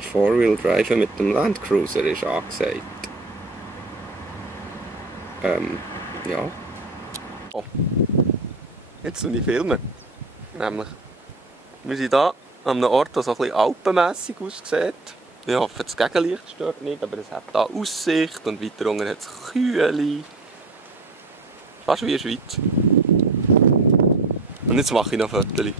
Four-Wheel-Drive mit dem Landcruiser ist angesagt. Ja. Oh. Jetzt tue ich filmen. Nämlich, wir sind hier an einem Ort, der so ein bisschen alpenmässig aussieht. Ich hoffe, das Gegenlicht stört nicht, aber es hat hier Aussicht und weiter unten hat es Kühe. Fast wie in der Schweiz. Und jetzt mache ich noch Fotos.